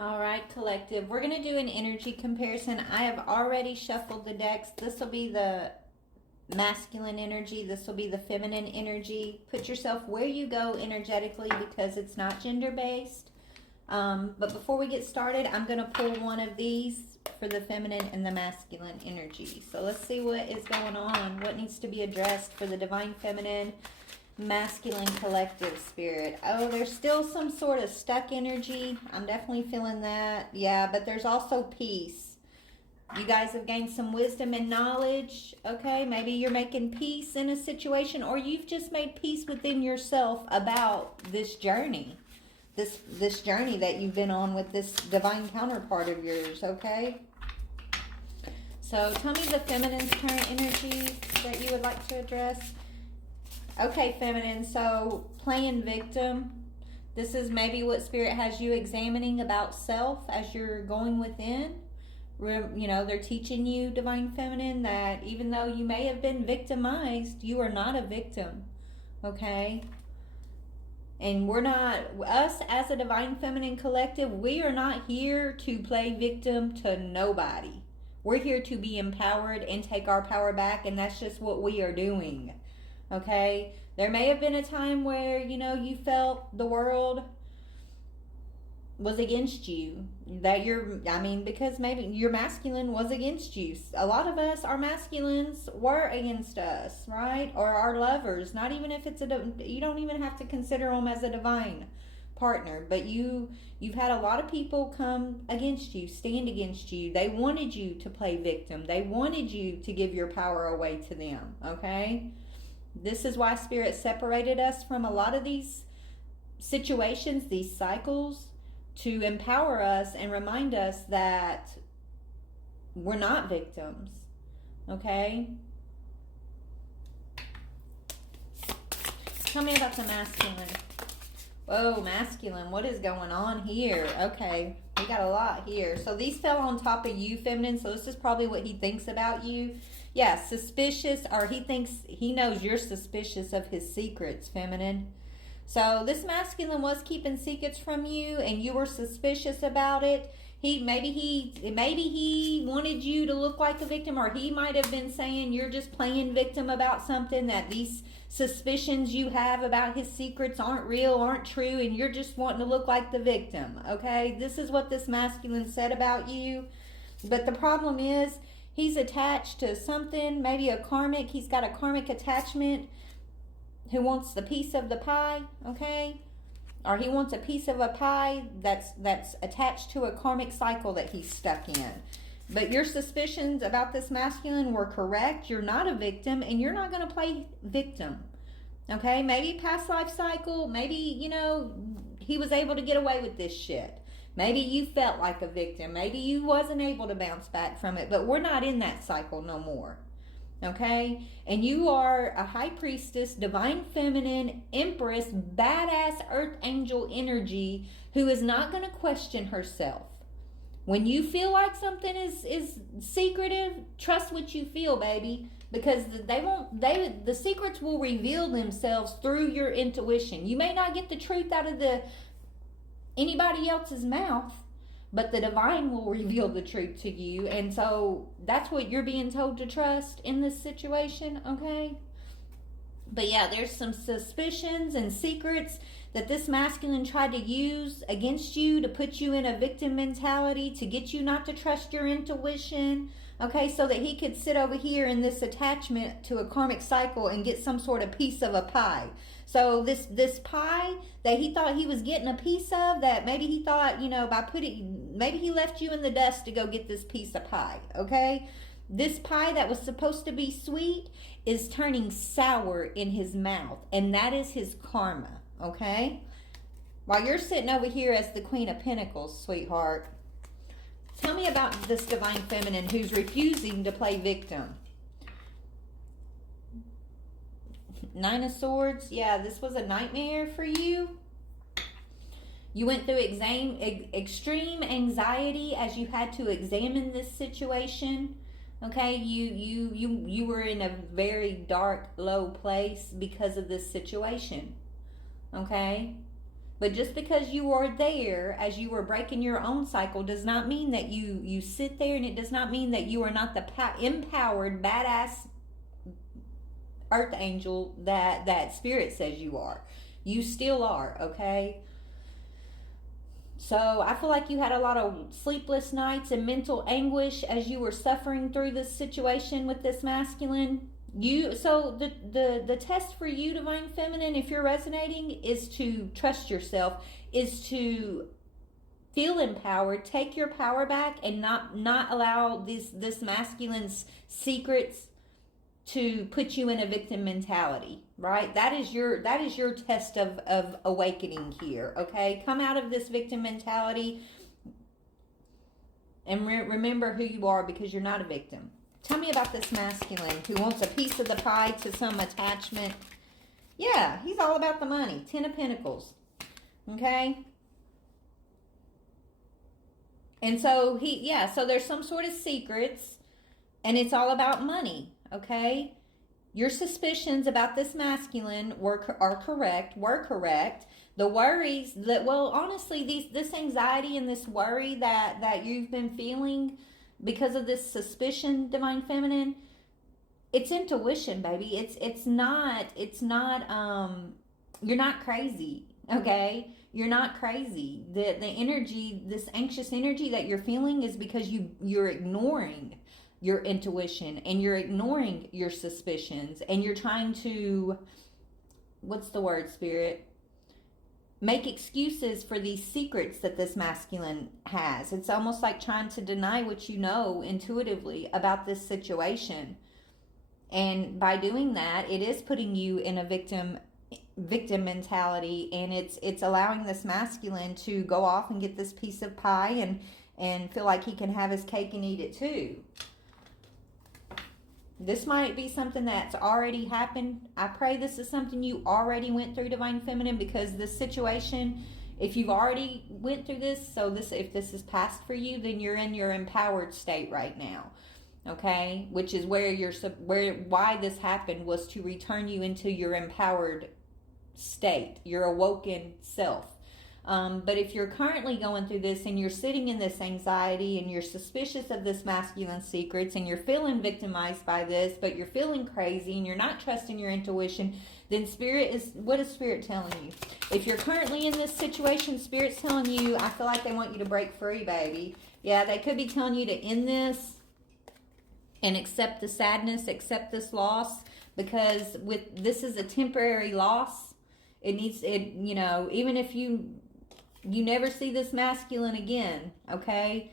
All right, collective. We're going to do an energy comparison. I have already shuffled the decks. This will be the masculine energy. This will be the feminine energy. Put yourself where you go energetically because it's not gender based. But before we get started, I'm going to pull one of these for the feminine and the masculine energy. So let's see what is going on. What needs to be addressed for the divine feminine, masculine collective spirit. Oh, there's still some sort of stuck energy. I'm definitely feeling that. Yeah, but there's also peace. You guys have gained some wisdom and knowledge. Okay, maybe you're making peace in a situation, or you've just made peace within yourself about this journey. This journey that you've been on with this divine counterpart of yours, okay? So tell me the feminine's current energy that you would like to address. Okay, feminine, so playing victim. This is maybe what spirit has you examining about self as you're going within. You know, they're teaching you, divine feminine, that even though you may have been victimized, you are not a victim, okay? And we're not, us as a divine feminine collective, we are not here to play victim to nobody. We're here to be empowered and take our power back, and that's just what we are doing, okay? There may have been a time where, you know, you felt the world was against you, that because maybe your masculine was against you. A lot of us, our masculines were against us, right? Or our lovers, not even if it's you don't even have to consider them as a divine partner, but you've had a lot of people come against you, stand against you. They wanted you to play victim. They wanted you to give your power away to them, okay? This is why Spirit separated us from a lot of these situations, these cycles, to empower us and remind us that we're not victims, okay? Tell me about the masculine. Whoa, masculine, what is going on here? Okay, we got a lot here. So these fell on top of you, feminine, so this is probably what he thinks about you. Yeah, suspicious, or he knows you're suspicious of his secrets, feminine. So this masculine was keeping secrets from you, and you were suspicious about it. Maybe he wanted you to look like a victim, or he might have been saying you're just playing victim about something, that these suspicions you have about his secrets aren't real, aren't true, and you're just wanting to look like the victim, okay? This is what this masculine said about you. But the problem is he's attached to something, maybe a karmic. He's got a karmic attachment who wants the piece of the pie, okay? Or he wants a piece of a pie that's attached to a karmic cycle that he's stuck in. But your suspicions about this masculine were correct. You're not a victim, and you're not going to play victim, okay? Maybe past life cycle, maybe, you know, he was able to get away with this shit. Maybe you felt like a victim. Maybe you wasn't able to bounce back from it, but we're not in that cycle no more. Okay, and you are a high priestess, divine feminine, empress, badass earth angel energy who is not going to question herself. When you feel like something is secretive, trust what you feel, baby, because the secrets will reveal themselves through your intuition. You may not get the truth out of anybody else's mouth, but the divine will reveal the truth to you. And so that's what you're being told to trust in this situation, okay? But yeah, there's some suspicions and secrets that this masculine tried to use against you to put you in a victim mentality, to get you not to trust your intuition, okay, so that he could sit over here in this attachment to a karmic cycle and get some sort of piece of a pie. So this pie that he thought he was getting a piece of, that maybe he thought, you know, maybe he left you in the dust to go get this piece of pie, okay? This pie that was supposed to be sweet is turning sour in his mouth, and that is his karma, okay? While you're sitting over here as the Queen of Pentacles, sweetheart, tell me about this divine feminine who's refusing to play victim. Nine of Swords. Yeah, this was a nightmare for you. You went through extreme anxiety as you had to examine this situation. Okay, you were in a very dark, low place because of this situation. Okay, But just because you are there as you are breaking your own cycle does not mean that you sit there, and it does not mean that you are not the empowered, badass earth angel that spirit says you are. You still are, okay? So I feel like you had a lot of sleepless nights and mental anguish as you were suffering through this situation with this masculine. The test for you, Divine Feminine, if you're resonating, is to trust yourself, is to feel empowered, take your power back, and not allow this masculine's secrets to put you in a victim mentality, right? That is your test of awakening here, okay? Come out of this victim mentality and remember who you are, because you're not a victim. Tell me about this masculine who wants a piece of the pie to some attachment. Yeah, he's all about the money. 10 of Pentacles, okay? And so so there's some sort of secrets, and it's all about money. Okay, your suspicions about this masculine were correct. The worries honestly, this anxiety and this worry that you've been feeling because of this suspicion, Divine Feminine, it's intuition, baby. It's not you're not crazy, okay? You're not crazy. The energy, this anxious energy that you're feeling, is because you're ignoring your intuition, and you're ignoring your suspicions, and you're trying to, what's the word, Spirit? Make excuses for these secrets that this masculine has. It's almost like trying to deny what you know intuitively about this situation. And by doing that, it is putting you in a victim mentality, and it's allowing this masculine to go off and get this piece of pie and feel like he can have his cake and eat it too. This might be something that's already happened. I pray this is something you already went through, Divine Feminine, because this situation, if you've already went through this, if this is past for you, then you're in your empowered state right now. Okay? Which is why this happened, was to return you into your empowered state, your awoken self. But if you're currently going through this and you're sitting in this anxiety and you're suspicious of this masculine secrets and you're feeling victimized by this, but you're feeling crazy and you're not trusting your intuition, then what is Spirit telling you? If you're currently in this situation, Spirit's telling you, I feel like they want you to break free, baby. Yeah, they could be telling you to end this and accept the sadness, accept this loss, because this is a temporary loss. Even if you never see this masculine again, okay?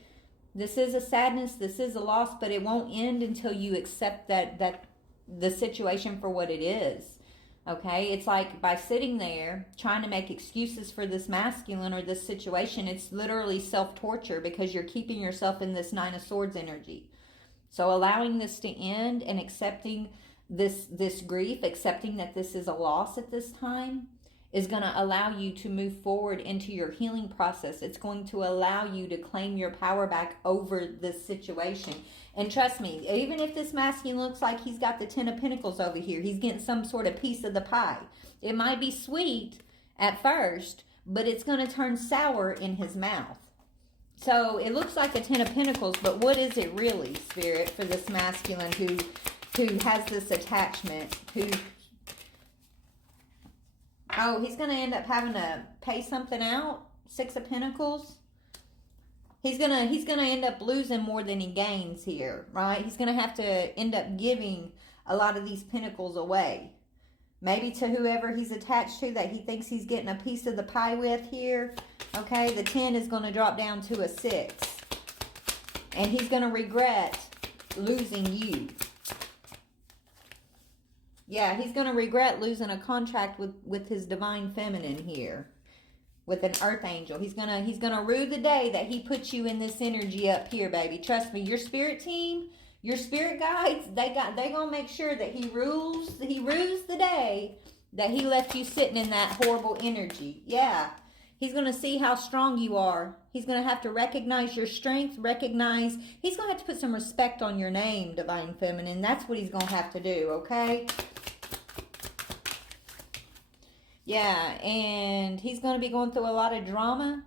This is a sadness, this is a loss, but it won't end until you accept that the situation for what it is, okay? It's like by sitting there trying to make excuses for this masculine or this situation, it's literally self-torture, because you're keeping yourself in this Nine of Swords energy. So allowing this to end and accepting this grief, accepting that this is a loss at this time, is going to allow you to move forward into your healing process. It's going to allow you to claim your power back over this situation. And trust me, even if this masculine looks like he's got the 10 of Pentacles over here, he's getting some sort of piece of the pie. It might be sweet at first, but it's going to turn sour in his mouth. So it looks like a 10 of Pentacles, but what is it really, Spirit, for this masculine who has this attachment, he's going to end up having to pay something out. 6 of Pentacles. He's gonna end up losing more than he gains here, right? He's gonna have to end up giving a lot of these pentacles away. Maybe to whoever he's attached to that he thinks he's getting a piece of the pie with here. Okay, the 10 is going to drop down to a 6. And he's going to regret losing you. Yeah, he's going to regret losing a contract with his Divine Feminine here. With an Earth Angel. He's gonna rue the day that he put you in this energy up here, baby. Trust me, your spirit team, your spirit guides, they gonna make sure that he rues the day that he left you sitting in that horrible energy. Yeah. He's going to see how strong you are. He's going to have to recognize your strength, he's going to have to put some respect on your name, Divine Feminine. That's what he's going to have to do, okay? Yeah, and he's going to be going through a lot of drama.